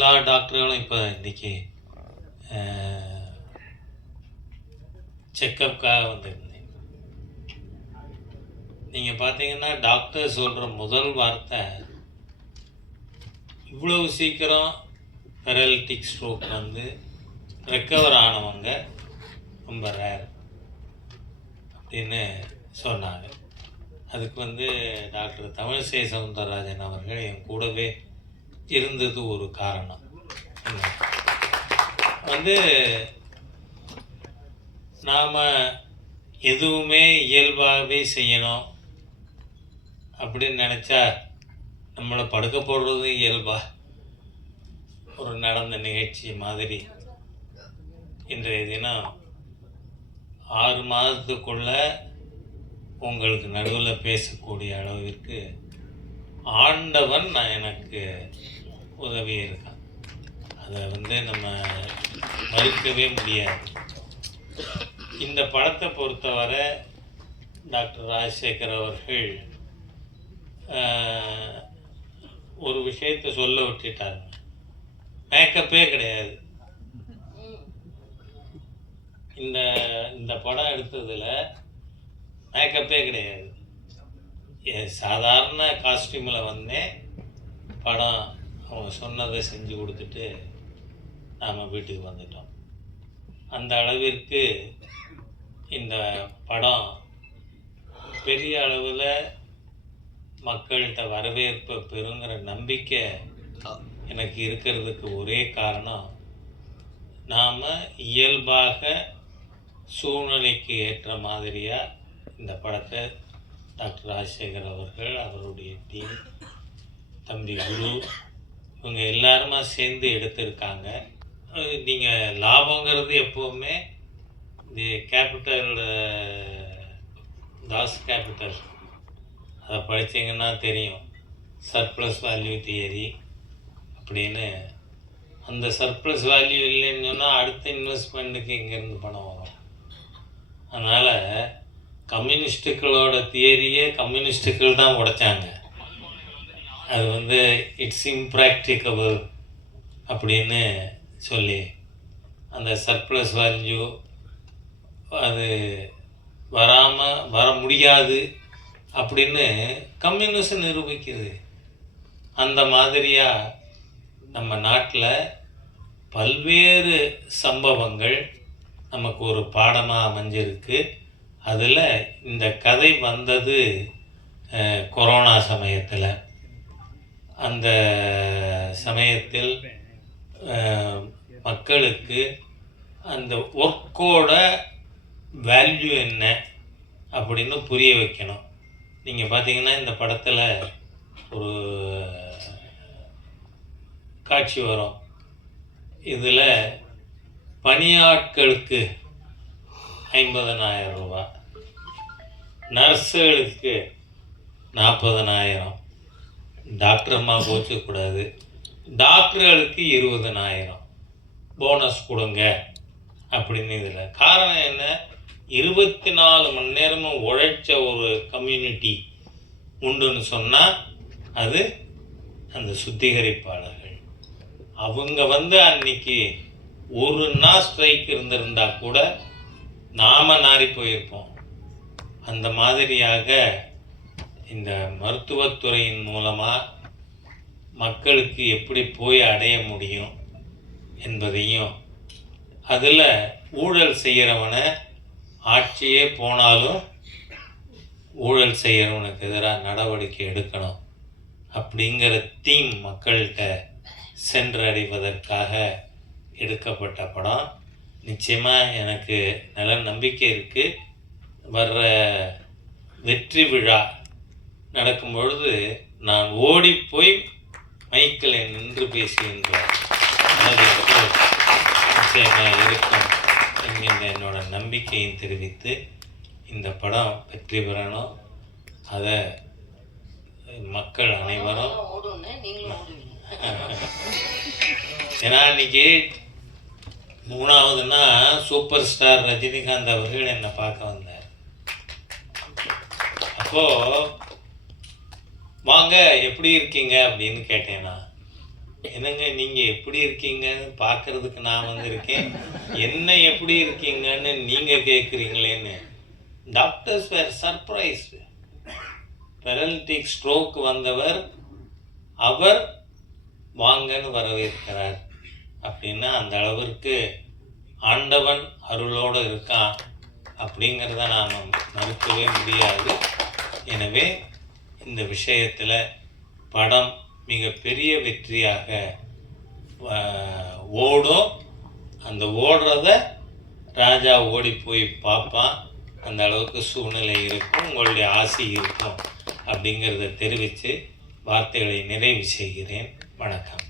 எல்லா டாக்டர்களும் இப்போ இன்றைக்கி செக்கப்புக்காக வந்திருந்தேன். நீங்கள் பார்த்தீங்கன்னா டாக்டர் சொல்கிற முதல் வார்த்தை, இவ்வளவு சீக்கிரம் பெரலிட்டிக் ஸ்ட்ரோக் வந்து ரெக்கவர் ஆனவங்க ரொம்ப ரேர் அப்படின்னு சொன்னாங்க. அதுக்கு வந்து டாக்டர் தமிழிசை சவுந்தரராஜன் அவர்கள் என் கூடவே இருந்தது ஒரு காரணம். வந்து நாம் எதுவுமே இயல்பாகவே செய்யணும் அப்படின்னு நினச்சா நம்மளை படுக்க போடுறது இயல்பாக ஒரு நடந்த நிகழ்ச்சி மாதிரி இன்றைய தினம் 6 மாதத்துக்குள்ள உங்களுக்கு நடுவில் பேசக்கூடிய அளவிற்கு ஆண்டவன் எனக்கு உதவி இருக்கான். அதை வந்து நம்ம மறுக்கவே முடியாது. இந்த படத்தை பொறுத்தவரை டாக்டர் ராஜசேகர் அவர்கள் ஒரு விஷயத்தை சொல்ல விட்டுட்டாங்க. மேக்கப்பே கிடையாது. இந்த படம் எடுத்ததில் மேக்கப்பே கிடையாது. சாதாரண காஸ்டியூமில் வந்தேன். படம் அவங்க சொன்னதை செஞ்சு கொடுத்துட்டு நாம் வீட்டுக்கு வந்துட்டோம். அந்த அளவிற்கு இந்த படம் பெரிய அளவில் மக்கள்கிட்ட வரவேற்பை பெறுங்கிற நம்பிக்கை எனக்கு இருக்கிறதுக்கு ஒரே காரணம், நாம் இயல்பாக சூழ்நிலைக்கு ஏற்ற மாதிரியாக இந்த படத்தை டாக்டர் ராஜசேகர் அவர்கள், அவருடைய டீம், தம்பி குரு, இவங்க எல்லாருமா சேர்ந்து எடுத்திருக்காங்க. நீங்கள் லாபங்கிறது எப்போவுமே தி கேபிட்டல், தாஸ் கேபிட்டல், அதை படித்தீங்கன்னா தெரியும். சர்ப்ளஸ் வேல்யூ தியரி அப்படின்னு. அந்த சர்ப்ளஸ் வேல்யூ இல்லைன்னு சொன்னால் அடுத்த இன்வெஸ்ட்மெண்ட்டுக்கு இங்கேருந்து பணம் வரும். அதனால் கம்யூனிஸ்டுகளோட தியரியே கம்யூனிஸ்டுகள் தான் உடைச்சாங்க. அது வந்து இட்ஸ் இம்ப்ராக்டிகபிள் அப்படின்னு சொல்லி அந்த சர்ப்ளஸ் வேல்யூ அது வர முடியாது அப்படின்னு கம்யூனிஸ்ட் நிரூபிக்குது. அந்த மாதிரியாக நம்ம நாட்டில் பல்வேறு சம்பவங்கள் நமக்கு ஒரு பாடமாக அமைஞ்சிருக்கு. அதில் இந்த கதை வந்தது கொரோனா சமயத்தில். அந்த சமயத்தில் மக்களுக்கு அந்த ஒர்க்கோட வேல்யூ என்ன அப்படின்னு புரிய வைக்கணும். நீங்கள் பார்த்தீங்கன்னா இந்த படத்தில் ஒரு காட்சி வரும். இதில் பணியாட்களுக்கு 50,000 ரூபா, நர்ஸுகளுக்கு 40,000, டாக்டர் அம்மா போச்சக்கூடாது, டாக்டர்களுக்கு 20,000 போனஸ் கொடுங்க அப்படின்னு. இதில் காரணம் என்ன? 24 மணி நேரமும் உழைச்ச ஒரு கம்யூனிட்டி உண்டுன்னு சொன்னால் அது அந்த சுத்திகரிப்பாளர்கள். அவங்க வந்து அன்னைக்கு ஒரு நாள் ஸ்ட்ரைக் இருந்திருந்தா கூட நாம் நாரி போயிருப்போம். அந்த மாதிரியாக இந்த மருத்துவத்துறையின் மூலமாக மக்களுக்கு எப்படி போய் அடைய முடியும் என்பதையும், அதில் ஊழல் செய்கிறவனை ஆட்சியே போனாலும் ஊழல் செய்கிறவனுக்கு எதிராக நடவடிக்கை எடுக்கணும் அப்படிங்கிற தீம் மக்கள்கிட்ட சென்றடைவதற்காக எடுக்கப்பட்ட படம். நிச்சயமாக எனக்கு நல்ல நம்பிக்கை இருக்குது. வர்ற வெற்றி விழா நடக்கும் பொழுது நான் ஓடி போய் மைக்கில் நின்று பேசுகின்ற அளவிற்கு நிச்சயமாக இருக்கும் என்கின்ற என்னோட நம்பிக்கையும் தெரிவித்து, இந்த படம் வெற்றி பெறணும். அதை மக்கள் அனைவரும், ஏன்னா இன்னைக்கு 3வதுன்னா சூப்பர் ஸ்டார் ரஜினிகாந்த் அவர்கள் என்னை பார்க்க வந்தார். அப்போது வாங்க எப்படி இருக்கீங்க அப்படின்னு கேட்டேன்னா, என்னங்க நீங்கள் எப்படி இருக்கீங்கன்னு பார்க்கறதுக்கு நான் வந்திருக்கேன், என்ன எப்படி இருக்கீங்கன்னு நீங்கள் கேட்குறீங்களேன்னு. டாக்டர்ஸ் வேர் சர்ப்ரைஸ்டு. பெரலிட்டிக் ஸ்ட்ரோக் வந்தவர் அவர் வாங்கன்னு வரவேற்கிறார் அப்படின்னா அந்த அளவிற்கு ஆண்டவன் அருளோடு இருக்கான் அப்படிங்கிறத நாம் மறுக்கவே முடியாது. எனவே இந்த விஷயத்தில் படம் மிகப்பெரிய வெற்றியாக ஓடும். அந்த ஓடுறத ராஜா ஓடி போய் பார்ப்பான். அந்த அளவுக்கு சூழ்நிலை இருக்கும், உங்களுடைய ஆசை இருக்கும் அப்படிங்கிறத தெரிவித்து வார்த்தைகளை நிறைவு செய்கிறேன். வணக்கம்.